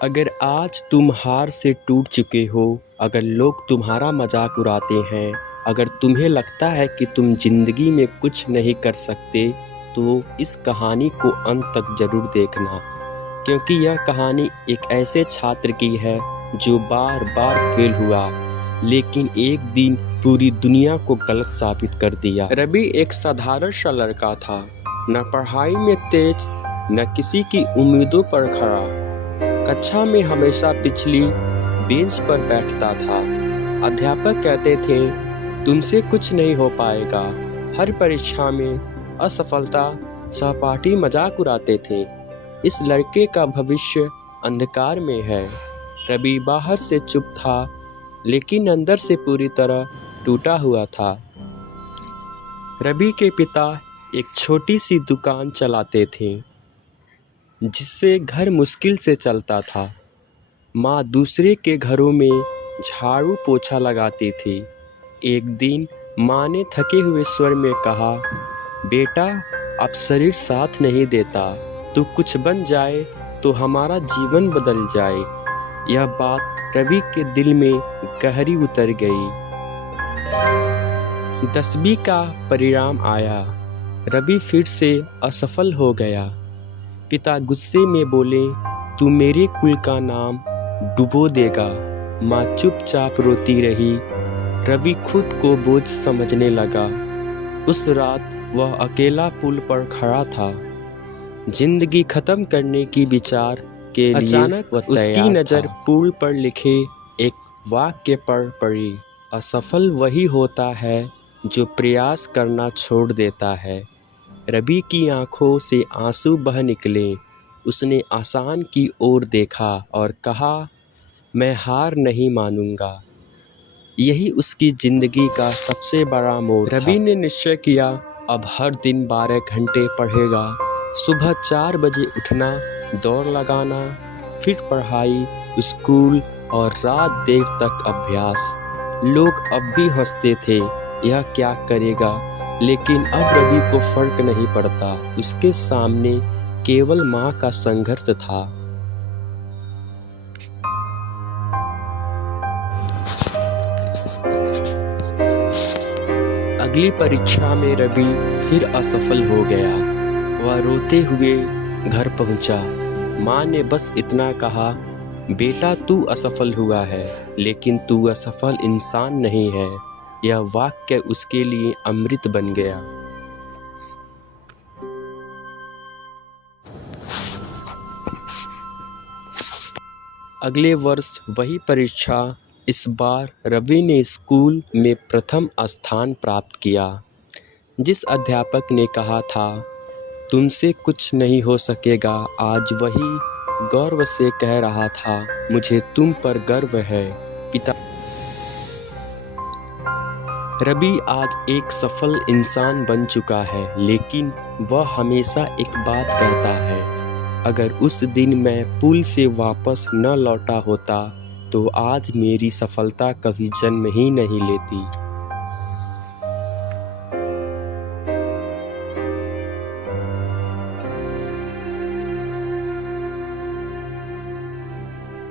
अगर आज तुम हार से टूट चुके हो, अगर लोग तुम्हारा मजाक उड़ाते हैं, अगर तुम्हें लगता है कि तुम जिंदगी में कुछ नहीं कर सकते, तो इस कहानी को अंत तक जरूर देखना, क्योंकि यह कहानी एक ऐसे छात्र की है जो बार बार फेल हुआ, लेकिन एक दिन पूरी दुनिया को गलत साबित कर दिया। रवि एक साधारण सा लड़का था, न पढ़ाई में तेज, न किसी की उम्मीदों पर खड़ा। कक्षा में हमेशा पिछली बेंच पर बैठता था। अध्यापक कहते थे, तुमसे कुछ नहीं हो पाएगा। हर परीक्षा में असफलता, सहपाठी मजाक उड़ाते थे। इस लड़के का भविष्य अंधकार में है। रवि बाहर से चुप था, लेकिन अंदर से पूरी तरह टूटा हुआ था। रवि के पिता एक छोटी सी दुकान चलाते थे, जिससे घर मुश्किल से चलता था। माँ दूसरे के घरों में झाड़ू पोछा लगाती थी। एक दिन माँ ने थके हुए स्वर में कहा, बेटा, अब शरीर साथ नहीं देता, तू कुछ बन जाए तो हमारा जीवन बदल जाए। यह बात रवि के दिल में गहरी उतर गई। 10वीं का परिणाम आया। रवि फिर से असफल हो गया। पिता गुस्से में बोले, तू मेरे कुल का नाम डुबो देगा। माँ चुपचाप रोती रही। रवि खुद को बोझ समझने लगा। उस रात वह अकेला पुल पर खड़ा था, जिंदगी खत्म करने की विचार के लिए। अचानक उसकी नज़र पुल पर लिखे एक वाक्य पर पड़ी, असफल वही होता है जो प्रयास करना छोड़ देता है। रवि की आंखों से आंसू बह निकले। उसने आसान की ओर देखा और कहा, मैं हार नहीं मानूंगा। यही उसकी जिंदगी का सबसे बड़ा मोड़ था। रवि ने निश्चय किया, अब हर दिन 12 घंटे पढ़ेगा। सुबह 4 बजे उठना, दौड़ लगाना, फिर पढ़ाई, स्कूल और रात देर तक अभ्यास। लोग अब भी हंसते थे, यह क्या करेगा? लेकिन अब रवि को फर्क नहीं पड़ता। उसके सामने केवल माँ का संघर्ष था। अगली परीक्षा में रवि फिर असफल हो गया। वह रोते हुए घर पहुंचा। माँ ने बस इतना कहा, बेटा, तू असफल हुआ है, लेकिन तू असफल इंसान नहीं है। यह वाक्य उसके लिए अमृत बन गया। अगले वर्ष वही परीक्षा। इस बार रवि ने स्कूल में प्रथम स्थान प्राप्त किया। जिस अध्यापक ने कहा था, तुमसे कुछ नहीं हो सकेगा, आज वही गौरव से कह रहा था, मुझे तुम पर गर्व है। पिता रवि आज एक सफल इंसान बन चुका है, लेकिन वह हमेशा एक बात कहता है, अगर उस दिन मैं पुल से वापस न लौटा होता, तो आज मेरी सफलता कभी जन्म ही नहीं लेती।